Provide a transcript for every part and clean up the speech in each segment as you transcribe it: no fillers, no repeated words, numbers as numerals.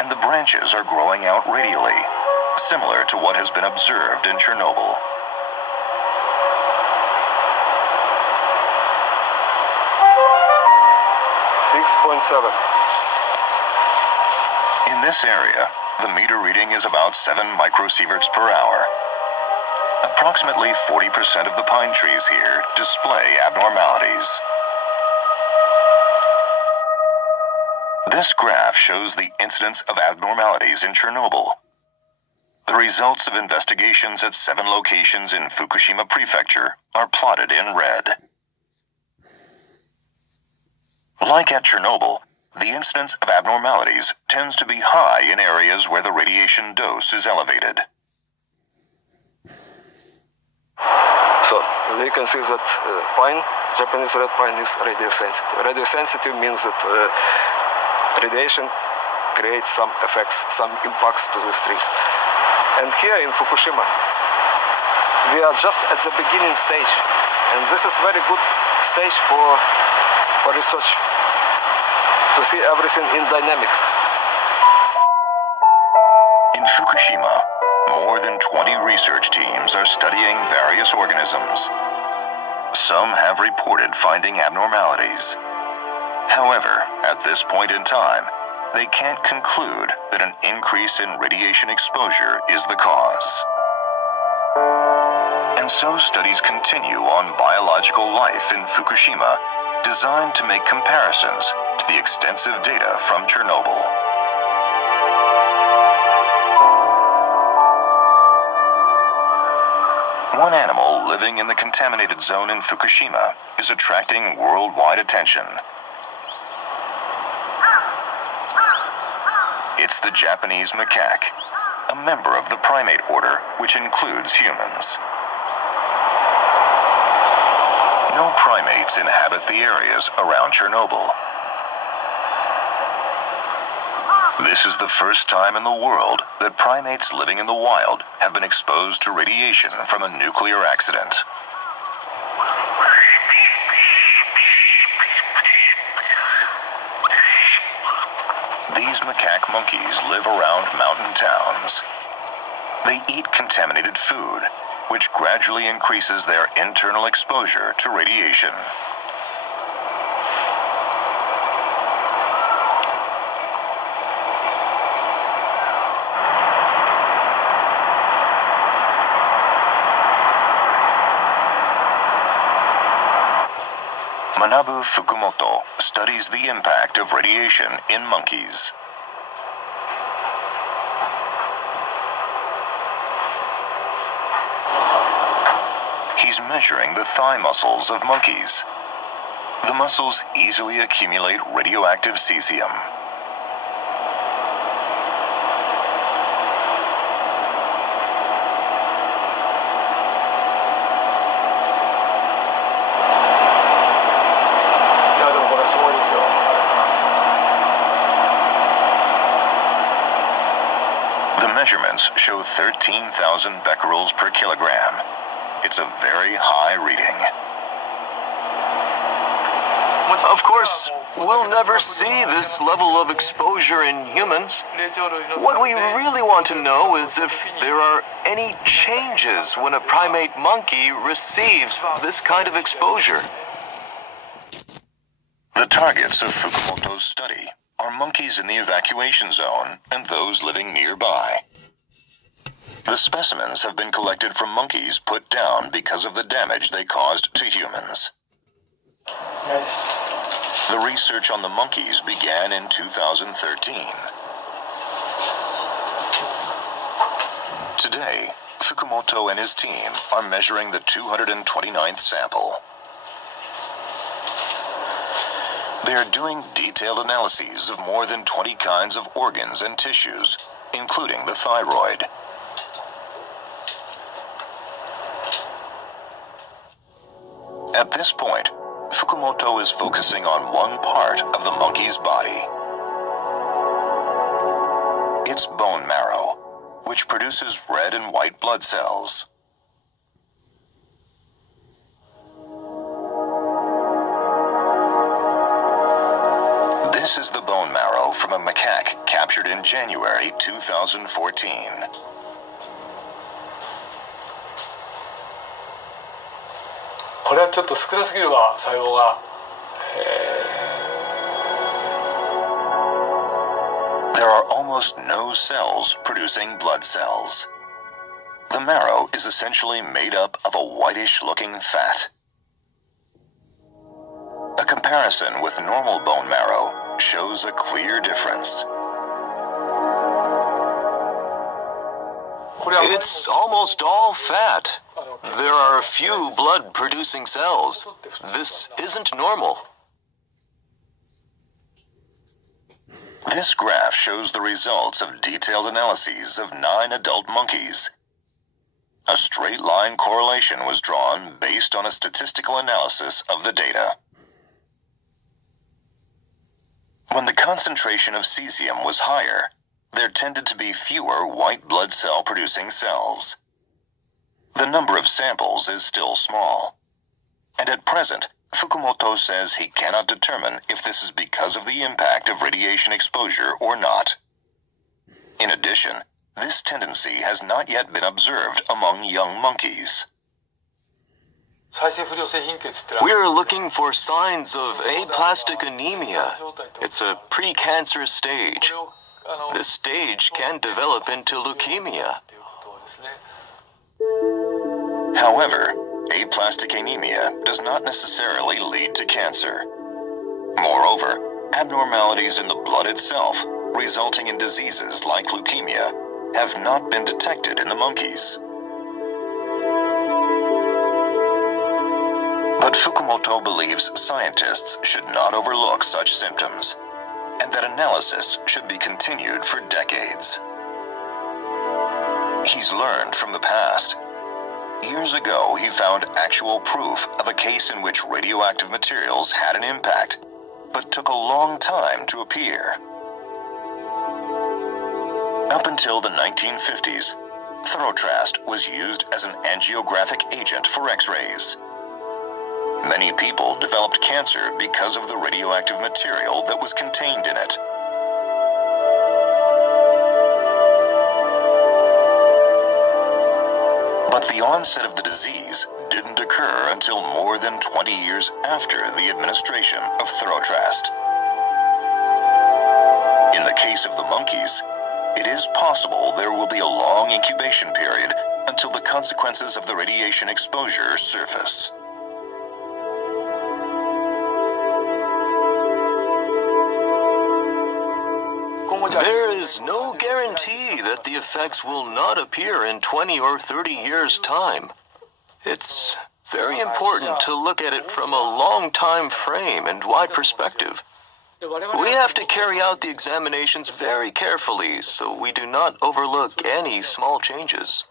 and the branches are growing out radially, similar to what has been observed in Chernobyl. In this area, the meter reading is about 7 microsieverts per hour. Approximately 40% of the pine trees here display abnormalities. This graph shows the incidence of abnormalities in Chernobyl. The results of investigations at 7 locations in Fukushima Prefecture are plotted in red. Like at Chernobyl, the incidence of abnormalities tends to be high in areas where the radiation dose is elevated. So we can see that pine, Japanese red pine, is radiosensitive. Radiosensitive means that radiation creates some effects, some impacts to this tree. And here in Fukushima, we are just at the beginning stage, and this is very good stage for research, to see everything in dynamics. In Fukushima, more than 20 research teams are studying various organisms. Some have reported finding abnormalities. However, at this point in time, they can't conclude that an increase in radiation exposure is the cause. And so studies continue on biological life in Fukushima, designed to make comparisons to the extensive data from Chernobyl. One animal living in the contaminated zone in Fukushima is attracting worldwide attention. It's the Japanese macaque, a member of the primate order, which includes humans. No primates inhabit the areas around Chernobyl. This is the first time in the world that primates living in the wild have been exposed to radiation from a nuclear accident. These macaque monkeys live around mountain towns. They eat contaminated food, which gradually increases their internal exposure to radiation. Manabu Fukumoto studies the impact of radiation in monkeys. He's measuring the thigh muscles of monkeys. The muscles easily accumulate radioactive cesium. Measurements show 13,000 becquerels per kilogram. It's a very high reading. Of course, we'll never see this level of exposure in humans. What we really want to know is if there are any changes when a primate monkey receives this kind of exposure. The targets of Fukumoto's study are monkeys in the evacuation zone and those living nearby. The specimens have been collected from monkeys put down because of the damage they caused to humans. The research on the monkeys began in 2013. Today, Fukumoto and his team are measuring the 229th sample. They are doing detailed analyses of more than 20 kinds of organs and tissues, including the thyroid. At this point, Fukumoto is focusing on one part of the monkey's body. It's bone marrow, which produces red and white blood cells. This is the bone marrow from from a macaque captured in January 2014. これはちょっと少なすぎるわ、細胞が。There are almost no cells producing blood cells. The marrow is essentially made up of a whitish-looking fat. A comparison with normal bone marrow shows a clear difference. It's almost all fat. There are a few blood-producing cells. This isn't normal. This graph shows the results of detailed analyses of 9 adult monkeys. A straight-line correlation was drawn based on a statistical analysis of the data. When the concentration of cesium was higher, there tended to be fewer white blood cell producing cells. The number of samples is still small, and at present, Fukumoto says he cannot determine if this is because of the impact of radiation exposure or not. In addition, this tendency has not yet been observed among young monkeys. We're looking for signs of aplastic anemia. It's a precancerous stage. This stage can develop into leukemia. However, aplastic anemia does not necessarily lead to cancer. Moreover, abnormalities in the blood itself, resulting in diseases like leukemia, have not been detected in the monkeys. But Fukumoto believes scientists should not overlook such symptoms, and that analysis should be continued for decades. He's learned from the past. Years ago, he found actual proof of a case in which radioactive materials had an impact, but took a long time to appear. Up until the 1950s, Thorotrast was used as an angiographic agent for X-rays. Many people developed cancer because of the radioactive material that was contained in it. But the onset of the disease didn't occur until more than 20 years after the administration of Thorotrast. In the case of the monkeys, it is possible there will be a long incubation period until the consequences of the radiation exposure surface. There is no guarantee that the effects will not appear in 20 or 30 years' time. It's very important to look at it from a long time frame and wide perspective. We have to carry out the examinations very carefully so we do not overlook any small changes.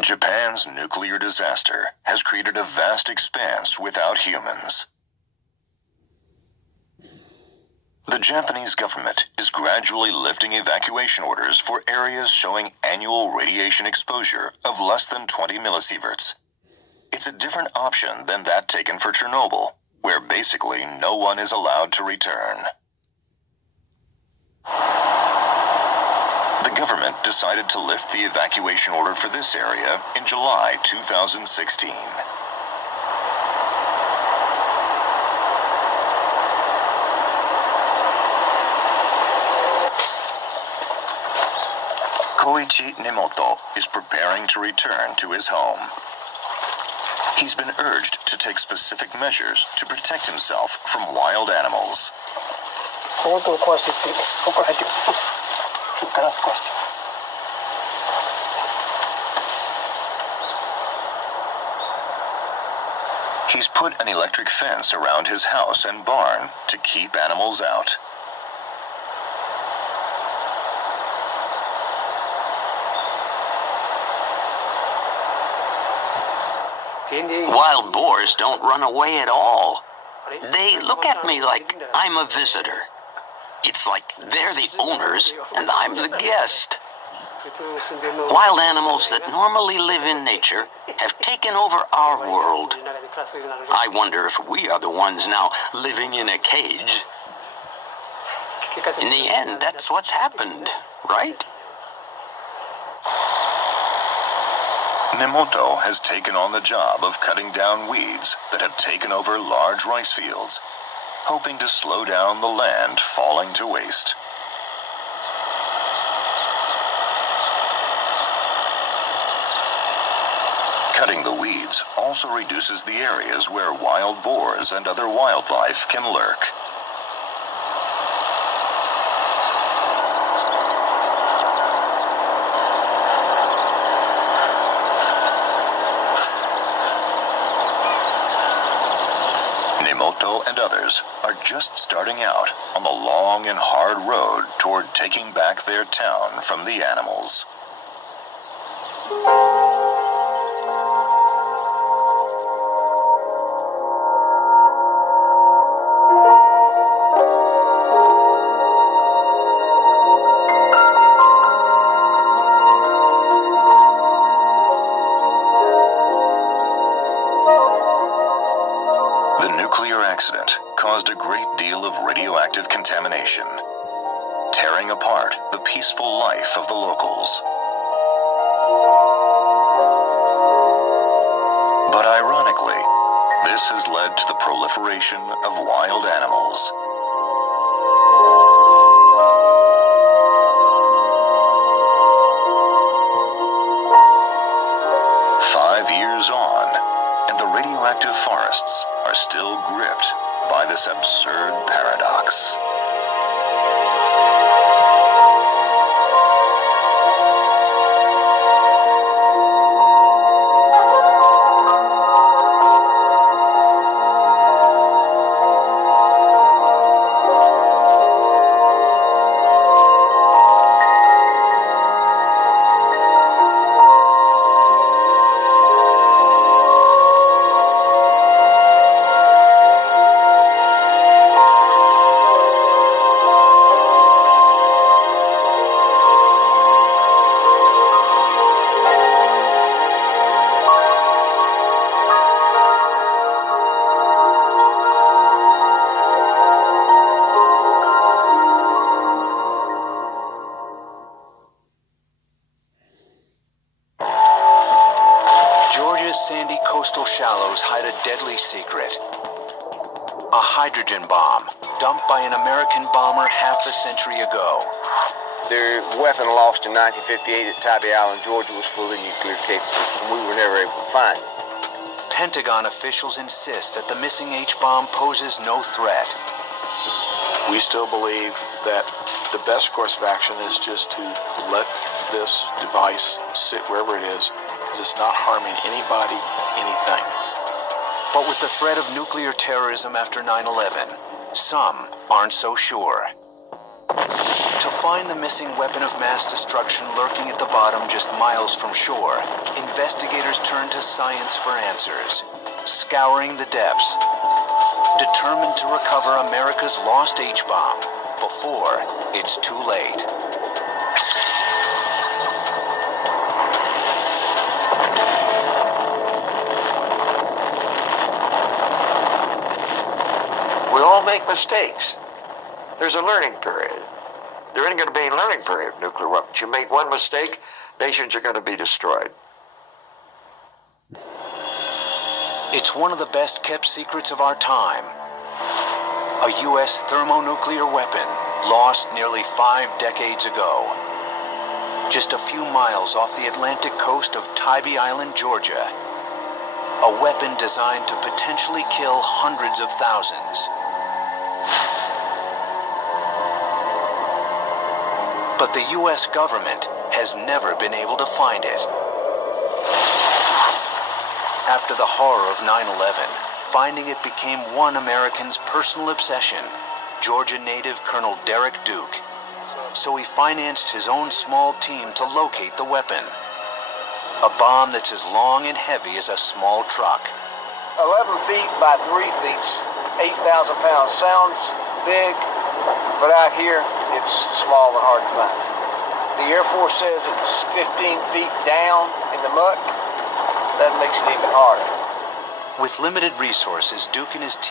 Japan's nuclear disaster has created a vast expanse without humans. The Japanese government is gradually lifting evacuation orders for areas showing annual radiation exposure of less than 20 millisieverts. It's a different option than that taken for Chernobyl, where basically no one is allowed to return. The government decided to lift the evacuation order for this area in July 2016. Koichi Nemoto is preparing to return to his home. He's been urged to take specific measures to protect himself from wild animals. He's put an electric fence around his house and barn to keep animals out. Wild boars don't run away at all. They look at me like I'm a visitor. It's like they're the owners and I'm the guest. Wild animals that normally live in nature have taken over our world. I wonder if we are the ones now living in a cage. In the end, that's what's happened, right? Nemoto has taken on the job of cutting down weeds that have taken over large rice fields, hoping to slow down the land falling to waste. Cutting the weeds also reduces the areas where wild boars and other wildlife can lurk. Nemoto and others are just starting out on the long and hard road toward taking back their town from the animals. The nuclear accident caused a great deal of radioactive contamination, tearing apart the peaceful life of the locals. But ironically, this has led to the proliferation of wild animals. Years on, and the radioactive forests are still gripped by this absurd paradox. Sandy coastal shallows hide a deadly secret. A hydrogen bomb dumped by an American bomber half a century ago. The weapon lost in 1958 at Tybee Island, Georgia was fully nuclear capable, and we were never able to find it. Pentagon officials insist that the missing H-bomb poses no threat. We still believe that the best course of action is just to let this device sit wherever it is, because it's not harming anybody, anything. But with the threat of nuclear terrorism after 9/11, some aren't so sure. To find the missing weapon of mass destruction lurking at the bottom just miles from shore, investigators turn to science for answers, scouring the depths, determined to recover America's lost H-bomb before it's too late. We all make mistakes. There's a learning period. There ain't going to be a learning period with nuclear weapons. You make one mistake, nations are going to be destroyed. It's one of the best kept secrets of our time. A U.S. thermonuclear weapon lost nearly 5 decades ago. Just a few miles off the Atlantic coast of Tybee Island, Georgia. A weapon designed to potentially kill hundreds of thousands. But the U.S. government has never been able to find it. After the horror of 9/11, finding it became one American's personal obsession, Georgia native Colonel Derek Duke. So he financed his own small team to locate the weapon. A bomb that's as long and heavy as a small truck. 11 feet by 3 feet, 8,000 pounds. Sounds big, but out here, it's small and hard to find. The Air Force says it's 15 feet down in the muck. That makes it even harder. With limited resources, Duke and his team